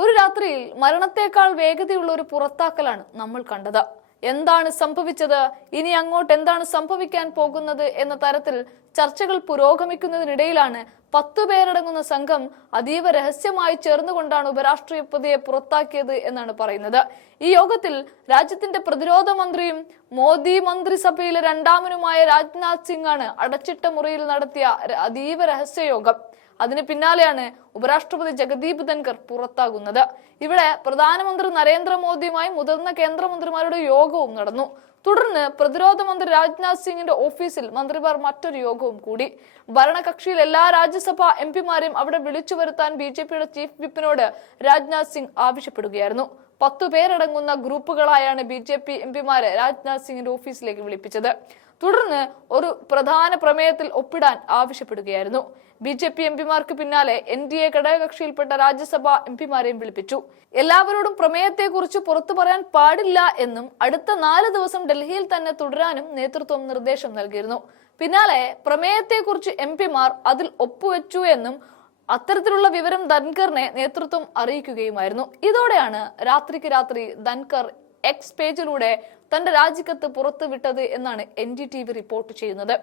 ഒരു രാത്രിയിൽ മരണത്തേക്കാൾ വേഗതയുള്ള ഒരു പുറത്താക്കലാണ് നമ്മൾ കണ്ടത്. എന്താണ് സംഭവിച്ചത്? ഇനി അങ്ങോട്ട് എന്താണ് സംഭവിക്കാൻ പോകുന്നത് എന്ന തരത്തിൽ ചർച്ചകൾ പുരോഗമിക്കുന്നതിനിടയിലാണ് പത്തു പേരടങ്ങുന്ന സംഘം അതീവ രഹസ്യമായി ചേർന്നുകൊണ്ടാണ് ഉപരാഷ്ട്രപതിയെ പുറത്താക്കിയത് എന്നാണ് പറയുന്നത്. ഈ യോഗത്തിൽ രാജ്യത്തിന്റെ പ്രതിരോധ മന്ത്രിയും മോദി മന്ത്രിസഭയിലെ രണ്ടാമനുമായ രാജ്നാഥ് സിംഗ് ആണ് അടച്ചിട്ട മുറിയിൽ നടത്തിയ അതീവ രഹസ്യ യോഗം അതിന് പിന്നാലെയാണ് ഉപരാഷ്ട്രപതി ജഗദീപ് ധൻകർ പുറത്താകുന്നത്. ഇവിടെ പ്രധാനമന്ത്രി നരേന്ദ്രമോദിയുമായി മുതിർന്ന കേന്ദ്രമന്ത്രിമാരുടെ യോഗവും നടന്നു. തുടർന്ന് പ്രതിരോധ മന്ത്രി രാജ്നാഥ് സിംഗിന്റെ ഓഫീസിൽ മന്ത്രിമാർ മറ്റൊരു യോഗവും കൂടി. ഭരണകക്ഷിയിൽ എല്ലാ രാജ്യസഭാ എം പിമാരെയും അവിടെ വിളിച്ചു വരുത്താൻ ബി ജെ പിയുടെ ചീഫ് വിപ്പിനോട് രാജ്നാഥ് സിംഗ് ആവശ്യപ്പെടുകയായിരുന്നു. പത്തു പേരടങ്ങുന്ന ഗ്രൂപ്പുകളായാണ് ബി ജെ പി എം പിമാരെ രാജ്നാഥ് സിംഗിന്റെ ഓഫീസിലേക്ക് വിളിപ്പിച്ചത്. തുടർന്ന് ഒരു പ്രധാന പ്രമേയത്തിൽ ഒപ്പിടാൻ ആവശ്യപ്പെടുകയായിരുന്നു. ബി ജെ പി എം പിമാർക്ക് പിന്നാലെ എൻ ഡി എ ഘടകകക്ഷിയിൽപ്പെട്ട രാജ്യസഭാ എം പിമാരെയും വിളിപ്പിച്ചു. എല്ലാവരോടും പ്രമേയത്തെക്കുറിച്ച് പുറത്തു പറയാൻ പാടില്ല എന്നും അടുത്ത നാല് ദിവസം ഡൽഹിയിൽ തന്നെ തുടരാനും നേതൃത്വം നിർദ്ദേശം നൽകിയിരുന്നു. പിന്നാലെ പ്രമേയത്തെക്കുറിച്ച് എം പിമാർ അതിൽ ഒപ്പുവെച്ചു എന്നും അത്തരത്തിലുള്ള വിവരം ധൻകറിനെ നേതൃത്വം അറിയിക്കുകയുമായിരുന്നു. ഇതോടെയാണ് രാത്രിക്ക് രാത്രി ധൻകർ എക്സ് പേജിലൂടെ തന്റെ രാജിക്കത്ത് പുറത്തുവിട്ടത് എന്നാണ് N D T V report ചെയ്യുന്നത്.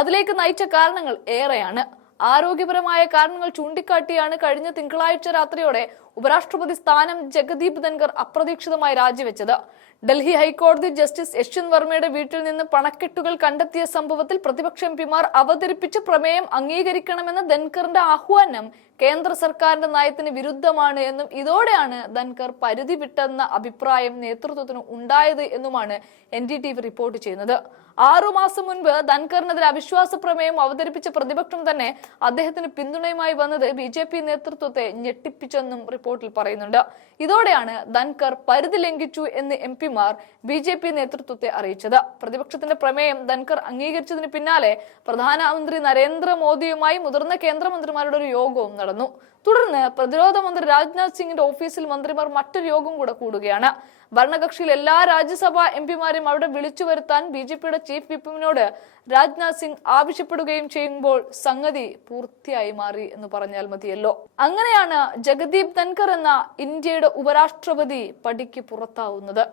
അതിലേക്ക് നയിച്ച കാരണങ്ങൾ ഏറെയാണ്. ആരോഗ്യപരമായ കാരണങ്ങൾ ചൂണ്ടിക്കാട്ടിയാണ് കഴിഞ്ഞ തിങ്കളാഴ്ച രാത്രിയോടെ ഉപരാഷ്ട്രപതി സ്ഥാനം ജഗദീപ് ധൻകർ അപ്രതീക്ഷിതമായി രാജിവെച്ചത്. ഡൽഹി ഹൈക്കോടതി ജസ്റ്റിസ് യശ്വന്ത് വർമ്മയുടെ വീട്ടിൽ നിന്ന് പണക്കെട്ടുകൾ കണ്ടെത്തിയ സംഭവത്തിൽ പ്രതിപക്ഷ എം പിമാർ അവതരിപ്പിച്ച പ്രമേയം അംഗീകരിക്കണമെന്ന ധൻകറിന്റെ ആഹ്വാനം കേന്ദ്ര സർക്കാരിന്റെ നയത്തിന് വിരുദ്ധമാണ് എന്നും ഇതോടെയാണ് ധൻകർ പരിധി വിട്ടെന്ന അഭിപ്രായം നേതൃത്വത്തിന് ഉണ്ടായത് എന്നുമാണ് N D T V report ചെയ്യുന്നത്. ആറുമാസം മുൻപ് ധൻകറിനെതിരെ അവിശ്വാസ പ്രമേയം അവതരിപ്പിച്ച പ്രതിപക്ഷം തന്നെ അദ്ദേഹത്തിന് പിന്തുണയുമായി വന്നത് ബി ജെ പി നേതൃത്വത്തെ ഞെട്ടിപ്പിച്ചെന്നും റിപ്പോർട്ടിൽ പറയുന്നുണ്ട്. ഇതോടെയാണ് ധൻകർ പരിധി ലംഘിച്ചു എന്ന് എം പിമാർ ബി ജെ പി നേതൃത്വത്തെ അറിയിച്ചത്. പ്രതിപക്ഷത്തിന്റെ പ്രമേയം ധൻകർ അംഗീകരിച്ചതിന് പിന്നാലെ പ്രധാനമന്ത്രി നരേന്ദ്രമോദിയുമായി മുതിർന്ന കേന്ദ്രമന്ത്രിമാരുടെ ഒരു യോഗവും നടന്നു. തുടർന്ന് പ്രതിരോധ മന്ത്രി രാജ്നാഥ് സിംഗിന്റെ ഓഫീസിൽ മന്ത്രിമാർ മറ്റൊരു യോഗം കൂടെ കൂടുകയാണ്. ഭരണകക്ഷിയിൽ എല്ലാ രാജ്യസഭാ എം പിമാരെയും അവിടെ വിളിച്ചു വരുത്താൻ ബി ജെ പിയുടെ ചീഫ് വിപ്പിനോട് രാജ്നാഥ് സിംഗ് ആവശ്യപ്പെടുകയും ചെയ്യുമ്പോൾ സംഗതി പൂർത്തിയായി മാറി എന്ന് പറഞ്ഞാൽ മതിയല്ലോ. അങ്ങനെയാണ് ജഗദീപ് ധൻകർ എന്ന ഇന്ത്യയുടെ ഉപരാഷ്ട്രപതി പടിക്ക് പുറത്താവുന്നത്.